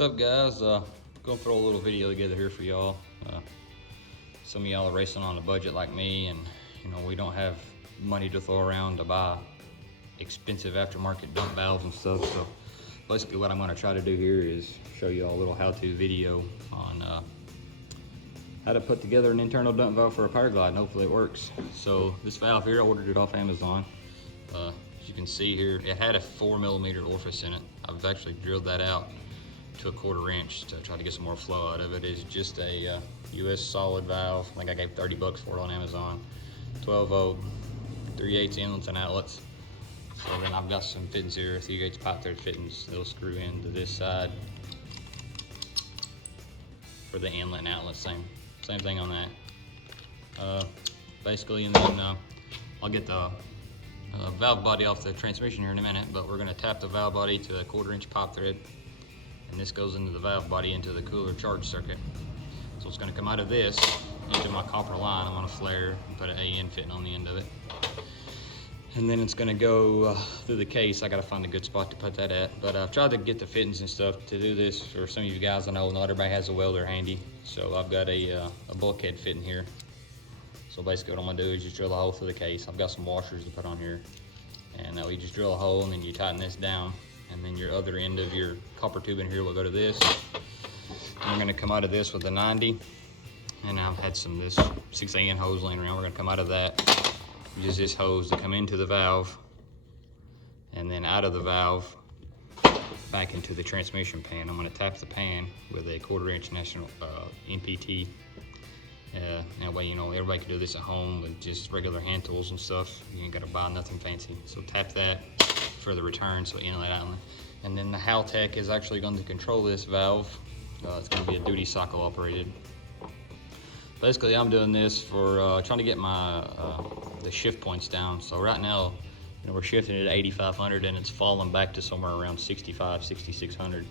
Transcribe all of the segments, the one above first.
What's up, guys? Gonna throw a little video together here for y'all. Some of y'all are racing on a budget like me, and we don't have money to throw around to buy expensive aftermarket dump valves and stuff. So basically what I'm gonna try to do here is show y'all a little how-to video on how to put together an internal dump valve for a Powerglide, and hopefully it works. So this valve here, I ordered it off Amazon. As you can see here, it had a 4mm orifice in it. I've actually drilled that out to a 1/4 inch to try to get some more flow out of it. It's just a US solid valve. I think I gave 30 bucks for it on Amazon. 12 volt, 3/8 inlets and outlets. So then I've got some fittings here, 3/8 pipe thread fittings. They'll screw into this side for the inlet and outlet. Same thing on that. Basically, and then I'll get the valve body off the transmission here in a minute, but we're gonna tap the valve body to a 1/4 inch pipe thread, and this goes into the valve body into the cooler charge circuit. So it's gonna come out of this into my copper line. I'm gonna flare and put an AN fitting on the end of it. And then it's gonna go through the case. I gotta find a good spot to put that at. But I've tried to get the fittings and stuff to do this. For some of you guys, I know not everybody has a welder handy. So I've got a bulkhead fitting here. So basically what I'm gonna do is just drill a hole through the case. I've got some washers to put on here. And that way you just drill a hole and then you tighten this down. And then your other end of your copper tubing here will go to this. And we're gonna come out of this with a 90. And I've had this 6AN hose laying around. We're gonna come out of that. Use this hose to come into the valve. And then out of the valve, back into the transmission pan. I'm gonna tap the pan with a 1/4 inch national NPT. That way, everybody can do this at home with just regular hand tools and stuff. You ain't gotta buy nothing fancy. So tap that for the return, so inlet, outlet. And then the Haltech is actually going to control this valve. It's gonna be a duty cycle operated. Basically, I'm doing this for trying to get my the shift points down. So right now, we're shifting it at 8,500 and it's falling back to somewhere around 65, 6,600.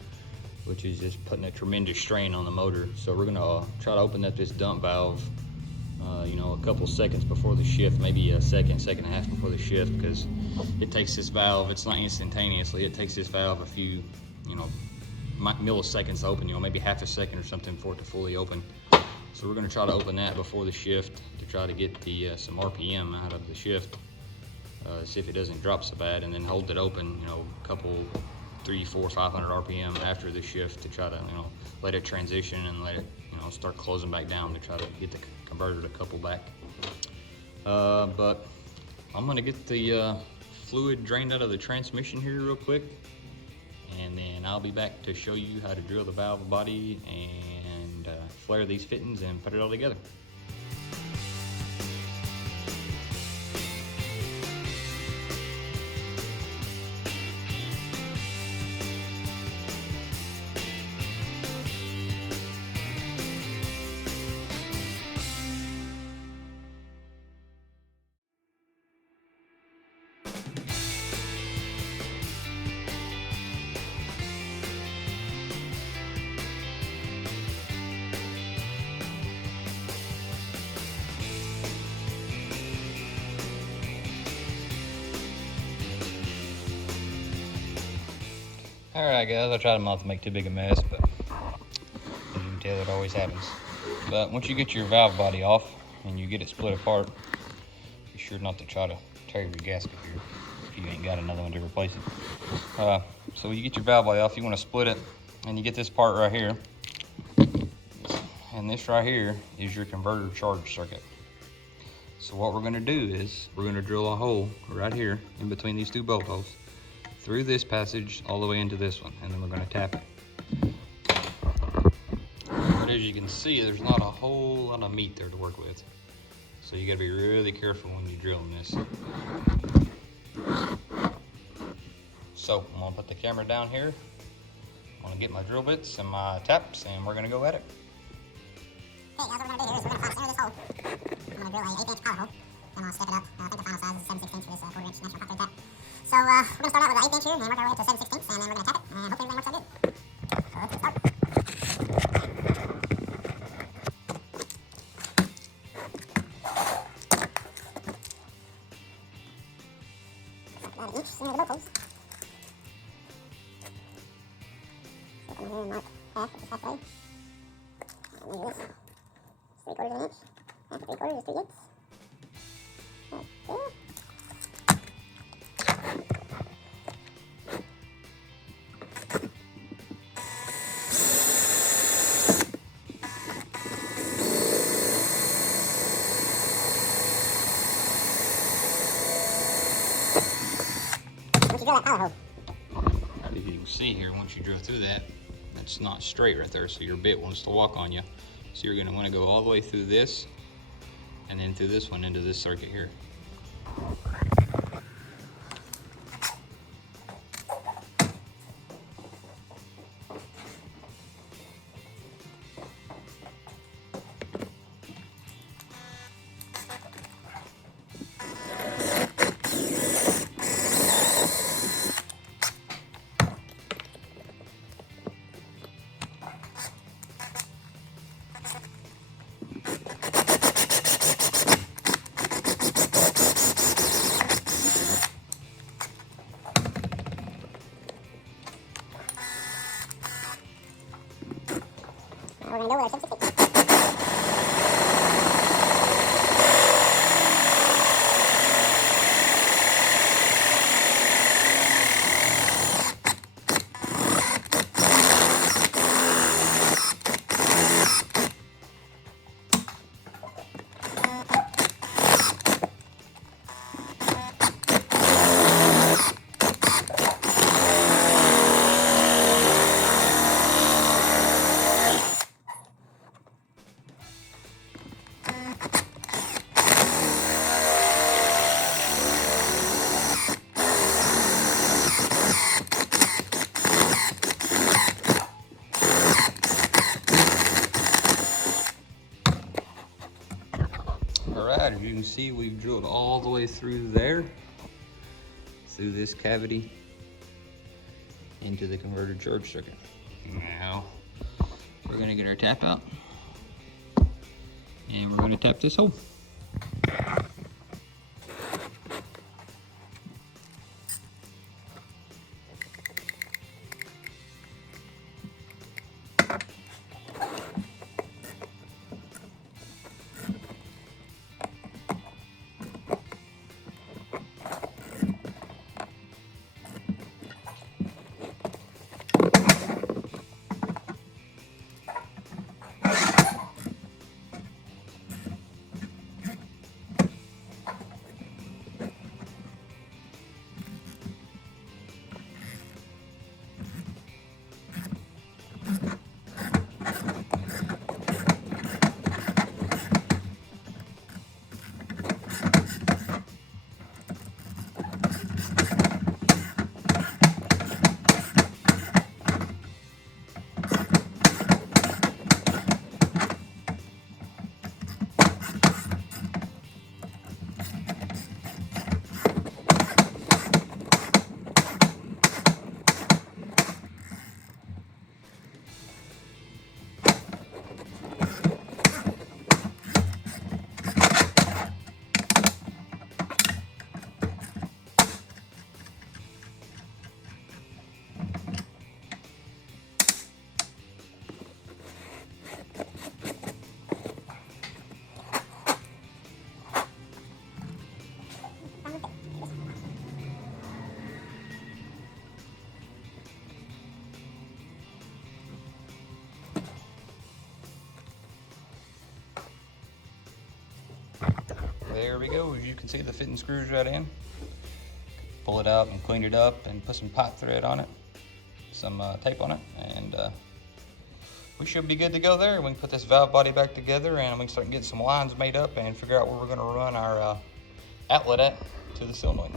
Which is just putting a tremendous strain on the motor. So we're gonna try to open up this dump valve, a couple seconds before the shift, maybe a second and a half before the shift, because it takes this valve, it's not instantaneously, it takes this valve a few, milliseconds to open, maybe half a second or something for it to fully open. So we're gonna try to open that before the shift to try to get the some RPM out of the shift, see if it doesn't drop so bad, and then hold it open, a couple 300, 400, 500 RPM after the shift to try to, let it transition and let it, start closing back down to try to get the converter to couple back. But I'm gonna get the fluid drained out of the transmission here real quick, and then I'll be back to show you how to drill the valve body and flare these fittings and put it all together. Alright guys, I tried not to make too big a mess, but as you can tell, it always happens. But once you get your valve body off and you get it split apart, be sure not to try to tear your gasket here if you ain't got another one to replace it. So when you get your valve body off, you want to split it, and you get this part right here. And this right here is your converter charge circuit. So what we're going to do is we're going to drill a hole right here in between these two bolt holes, through this passage all the way into this one, and then we're going to tap it. But as you can see, there's not a whole lot of meat there to work with, so you got to be really careful when you're drilling this. So I'm going to put the camera down here, I'm going to get my drill bits and my taps, and we're going to go at it. Okay guys, what we're going to do here is we're going to center this hole. I'm going to drill an 1/8 inch collar hole, then I'll step it up. I think the final size is 7/16 for this 1/4 inch national copper tap. So we're going to start out with an 1/8 inch here, and then work our way up to 7/16, and then we're going to tap it, and hopefully everything works out good. So let's start. About an inch center of the bolt holes. So come in here and mark half, which is half blade. And measure this. It's 3/4 of an inch. Half of 3/4 is 3/8. Okay. Once you drill that collar hole. As you can see here, once you drill through that, that's not straight right there, so your bit wants to walk on you. So you're gonna wanna go all the way through this, and then through this one into this circuit here. Now we're going to go with our 7/16. Alright, as you can see, we've drilled all the way through there, through this cavity, into the converter charge circuit. Now, we're gonna get our tap out, and we're gonna tap this hole. There we go. As you can see, the fitting screws right in. Pull it out and clean it up and put some pipe thread on it, some tape on it, and we should be good to go there. We can put this valve body back together and we can start getting some lines made up and figure out where we're going to run our outlet at to the solenoid.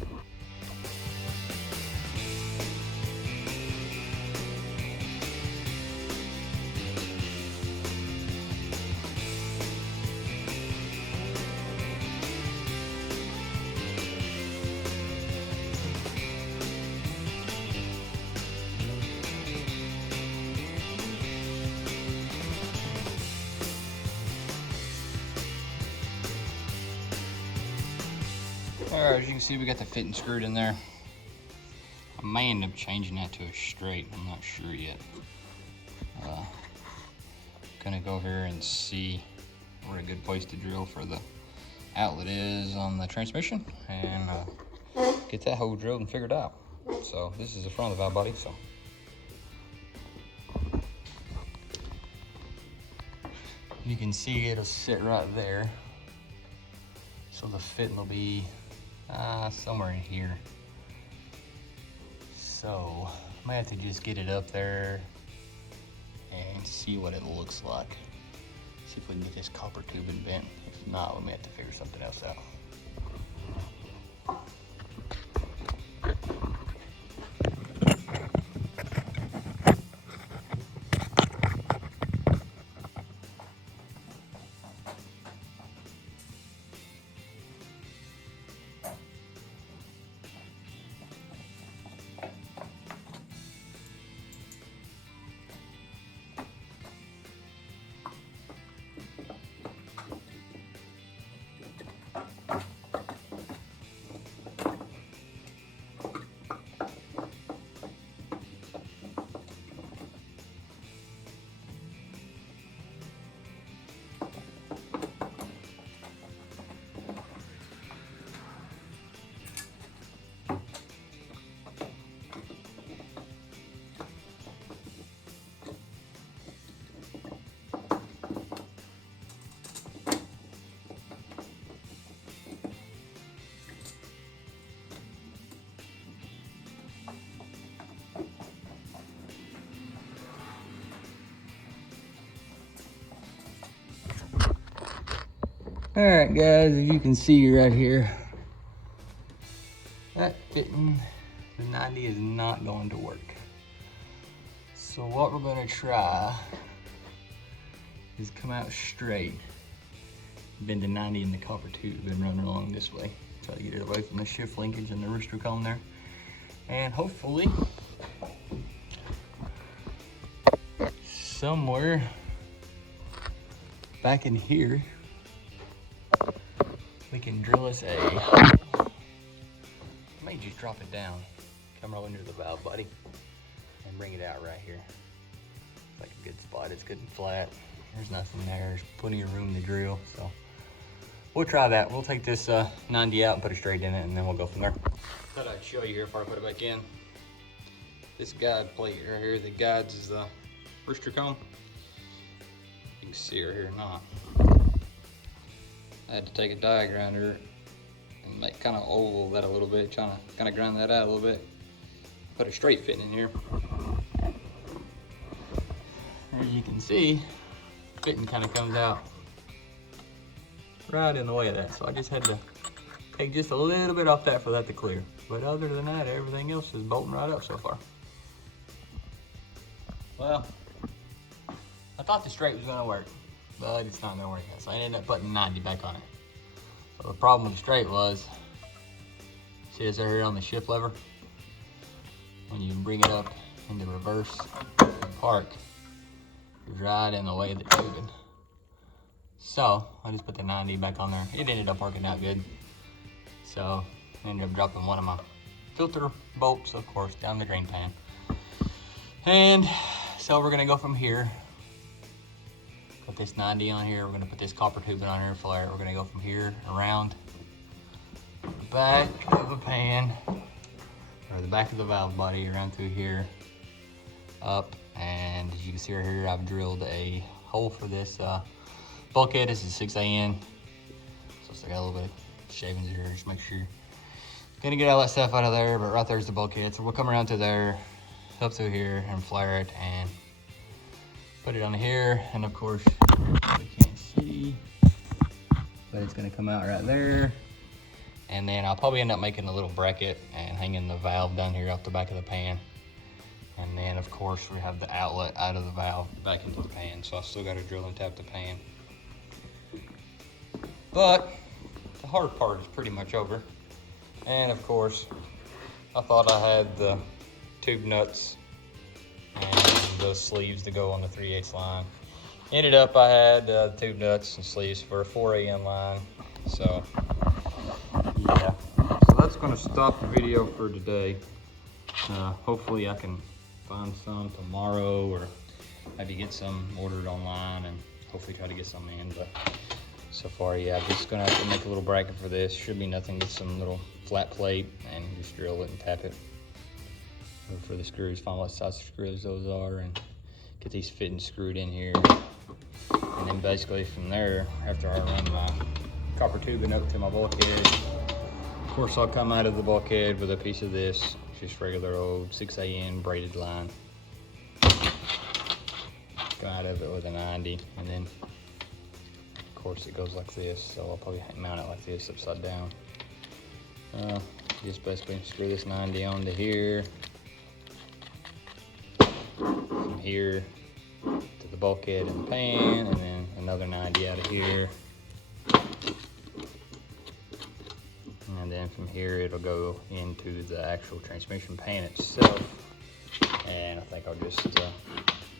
Alright, as you can see, we got the fitting screwed in there. I may end up changing that to a straight, I'm not sure yet. gonna go here and see where a good place to drill for the outlet is on the transmission, and get that hole drilled and figured out. So this is the front of the valve body. So you can see it'll sit right there. So the fitting will be somewhere in here. So I might have to just get it up there and see what it looks like. See if we can get this copper tubing bent. If not, we may have to figure something else out. All right, guys, as you can see right here, that fitting, the 90 is not going to work. So what we're gonna try is come out straight, bend the 90 in the copper tube and run along this way. Try to get it away from the shift linkage and the rooster cone there. And hopefully, somewhere back in here, we can drill us a hole. I may just drop it down, come right under the valve body, and bring it out right here. It's like a good spot. It's good and flat. There's nothing there. There's plenty of room to drill. So we'll try that. We'll take this 90 out and put it straight in it, and then we'll go from there. Thought I'd show you here before I put it back in. This guide plate right here that guides the rooster cone. You can see her here or not. I had to take a die grinder and make kind of oval that a little bit, trying to kind of grind that out a little bit. Put a straight fitting in here. As you can see, fitting kind of comes out right in the way of that. So I just had to take just a little bit off that for that to clear. But other than that, everything else is bolting right up so far. Well, I thought the straight was gonna work, but it's not gonna work. So I ended up putting 90 back on it. So the problem with the straight was, see this right here on the shift lever? When you bring it up into reverse and park, it's right in the way of the tubing. So I just put the 90 back on there. It ended up working out good. So I ended up dropping one of my filter bolts, of course, down the drain pan. And so we're gonna go from here. Put this 90 on here. We're gonna put this copper tubing on here, flare it. We're gonna go from here around the back of the pan, or the back of the valve body, around through here, up. And as you can see right here, I've drilled a hole for this bulkhead. This is 6AN. So I got a little bit of shavings here, just make sure. Gonna get all that stuff out of there, but right there's the bulkhead. So we'll come around to there, up through here, and flare it, and put it on here. And of course, you can't see, but it's gonna come out right there. And then I'll probably end up making a little bracket and hanging the valve down here off the back of the pan. And then of course we have the outlet out of the valve back into the pan. So I still gotta drill and tap the pan. But the hard part is pretty much over. And of course, I thought I had the tube nuts and the sleeves to go on the 3/8 line. Ended up I had tube nuts and sleeves for a 4AN line. So yeah, so that's gonna stop the video for today. Hopefully I can find some tomorrow or maybe get some ordered online and hopefully try to get some in. But so far, yeah, I'm just gonna have to make a little bracket for this. Should be nothing, get some little flat plate and just drill it and tap it. Look for the screws, find what size screws those are, and get these fittings screwed in here. And then basically from there, after I run my copper tubing up to my bulkhead, of course I'll come out of the bulkhead with a piece of this, just regular old 6AN braided line. Come out of it with a 90, and then of course it goes like this, so I'll probably mount it like this upside down. Just basically screw this 90 onto here, from here to the bulkhead and the pan, and then another 90 out of here. And then from here it'll go into the actual transmission pan itself. And I think I'll just, I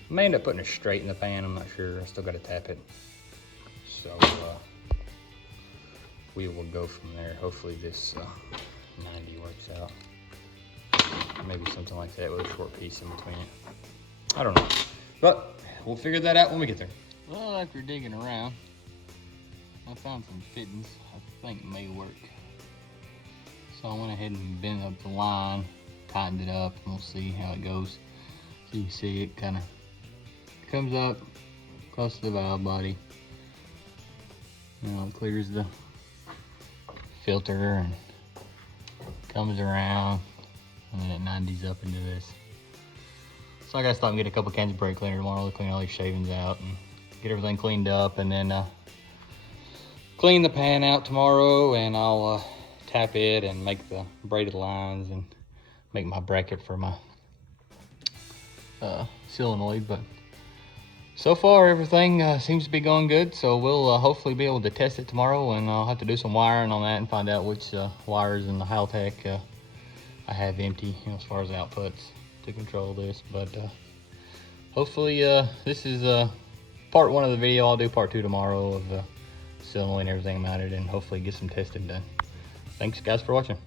may end up putting it straight in the pan, I'm not sure, I still gotta tap it. So we will go from there. Hopefully this 90 works out. Maybe something like that with a short piece in between it. I don't know, but we'll figure that out when we get there. Well, after digging around, I found some fittings I think may work. So I went ahead and bent up the line, tightened it up, and we'll see how it goes. So you can see it kind of comes up close to the valve body. Now it clears the filter and comes around, and then it 90s up into this. So I gotta stop and get a couple cans of brake cleaner tomorrow to clean all these shavings out and get everything cleaned up, and then clean the pan out tomorrow, and I'll tap it and make the braided lines and make my bracket for my solenoid. But so far everything seems to be going good, so we'll hopefully be able to test it tomorrow, and I'll have to do some wiring on that and find out which wires in the Haltech I have empty, you know, as far as outputs to control this. But hopefully this is part 1 of the video. I'll do part 2 tomorrow of solenoid and everything mounted, and hopefully get some testing done. Thanks guys for watching.